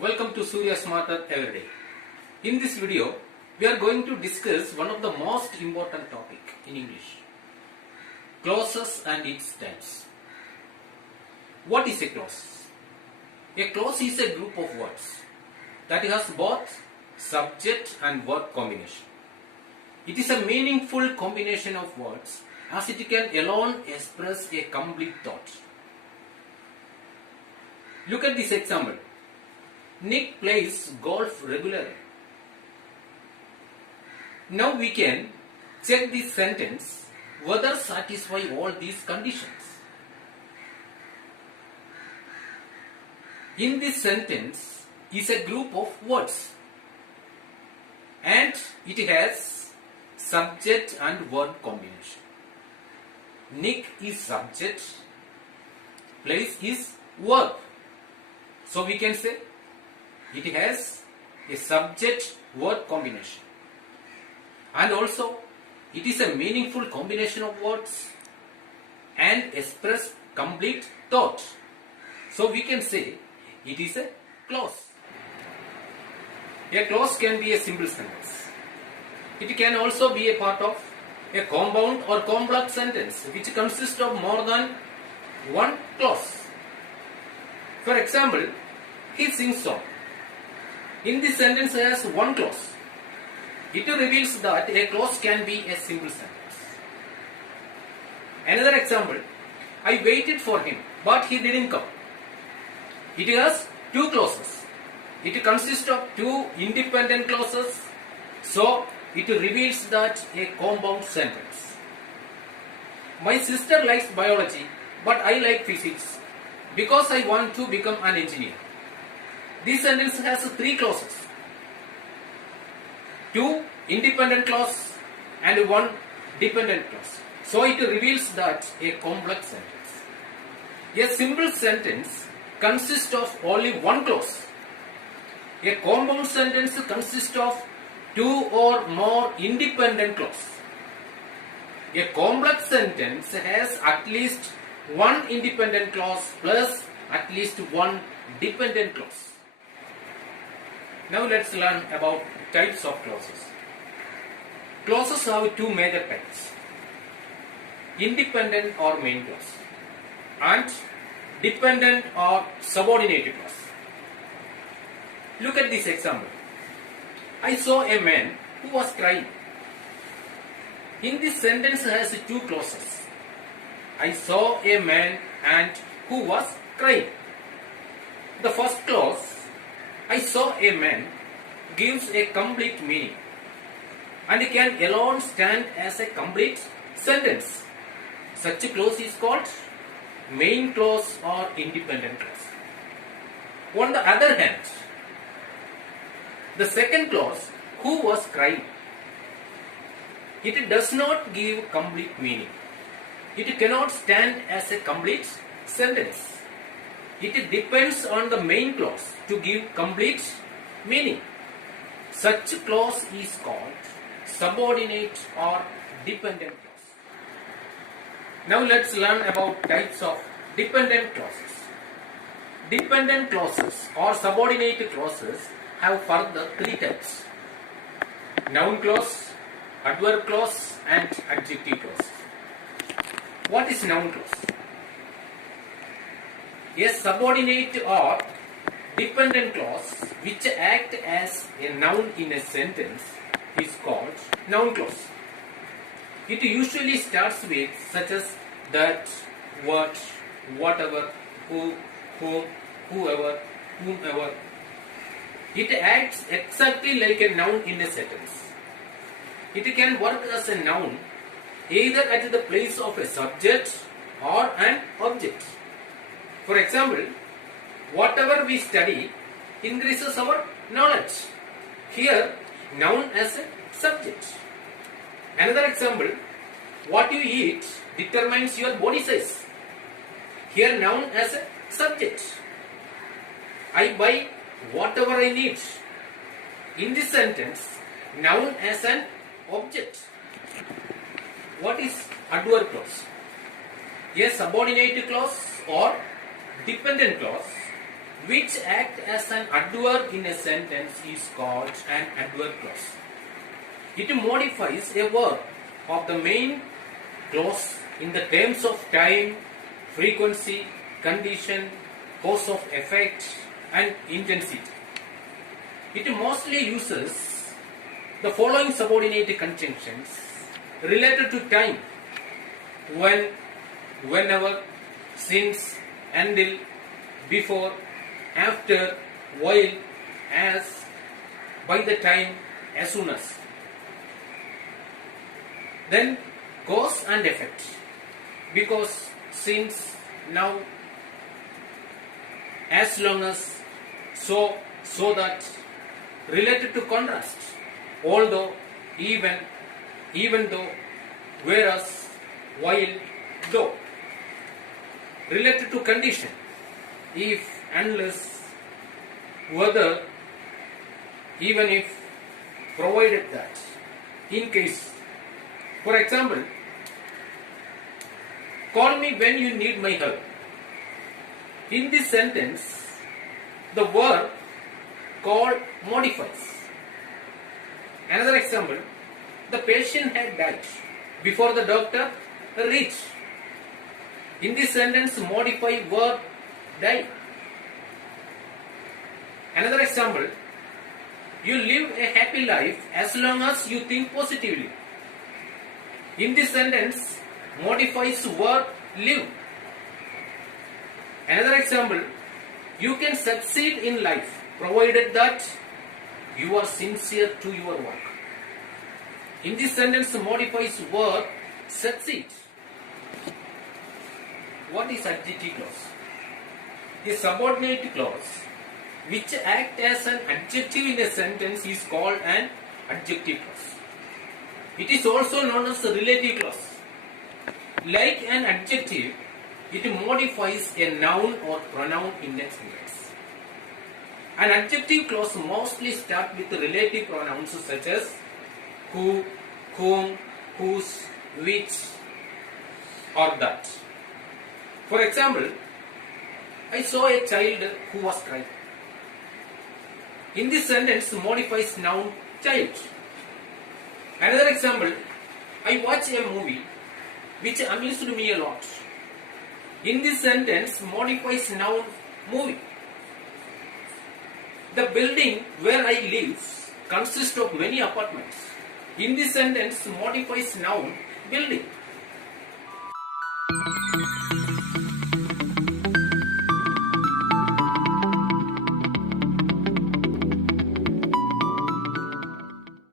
Welcome to Surya Smarter Everyday. In this video, we are going to discuss one of the most important topic in English. Clauses and its types. What is a clause? A clause is a group of words that has both subject and verb combination. It is a meaningful combination of words as it can alone express a complete thought. Look at this example. Nick plays golf regularly. Now we can check this sentence whether satisfy all these conditions. In this sentence is a group of words and it has subject and verb combination. Nick is subject, plays is verb. So we can say it has a subject word combination, and also it is a meaningful combination of words and express complete thought. So we can say it is a clause. A clause can be a simple sentence. It can also be a part of a compound or complex sentence which consists of more than one clause. For example, he sings song. In this sentence has one clause. It reveals that a clause can be a simple sentence. Another example, I waited for him but he didn't come. It has two clauses. It consists of two independent clauses, so it reveals that a compound sentence. My sister likes biology but I like physics because I want to become an engineer. This sentence has three clauses. Two independent clause and one dependent clause. So it reveals that a complex sentence. A simple sentence consists of only one clause. A compound sentence consists of two or more independent clauses. A complex sentence has at least one independent clause plus at least one dependent clause. Now let's learn about types of clauses. Clauses have two major types: independent or main clause and dependent or subordinate clause. Look at this example. I saw a man who was crying. In this sentence has two clauses. I saw a man and who was crying. The first clause, I saw a man, gives a complete meaning and can alone stand as a complete sentence. Such a clause is called main clause or independent clause. On the other hand, the second clause, who was crying, it does not give complete meaning. It cannot stand as a complete sentence. It depends on the main clause to give complete meaning. Such clause is called subordinate or dependent clause. Now let's learn about types of dependent clauses. Dependent clauses or subordinate clauses have further three types: noun clause, adverb clause and adjective clause. What is noun clause? A subordinate or dependent clause which act as a noun in a sentence is called noun clause. It usually starts with such as that, what, whatever, who, whom, whoever, whomever. It acts exactly like a noun in a sentence. It can work as a noun either at the place of a subject or an object. For example, whatever we study increases our knowledge. Here, noun as a subject. Another example, what you eat determines your body size. Here, noun as a subject. I buy whatever I need. In this sentence, noun as an object. What is adverb clause? A subordinate clause or dependent clause which act as an adverb in a sentence is called an adverb clause. It modifies a verb of the main clause in the terms of time, frequency, condition, cause of effect, and intensity. It mostly uses the following subordinate conjunctions related to time: when, whenever, since, until, before, after, while, as, by the time, as soon as. Then cause and effect: because, since, now, as long as, so that. Related to contrast: although, even though, whereas, while, though. Related to condition: if, unless, whether, even if, provided that, in case. For example, call me when you need my help. In this sentence, the verb call modifies. Another example: the patient had died before the doctor reached. In this sentence, modify verb die. Another example: you live a happy life as long as you think positively. In this sentence, modifies verb live. Another example: you can succeed in life provided that you are sincere to your work. In this sentence, modifies verb succeed. What is adjective clause? A subordinate clause which acts as an adjective in a sentence is called an adjective clause. It is also known as a relative clause. Like an adjective, it modifies a noun or pronoun in a sentence. An adjective clause mostly starts with relative pronouns such as who, whom, whose, which, or that. For example, I saw a child who was crying. In this sentence, modifies noun child. Another example: I watched a movie which amused me a lot. In this sentence, modifies noun movie. The building where I live consists of many apartments. In this sentence, modifies noun building.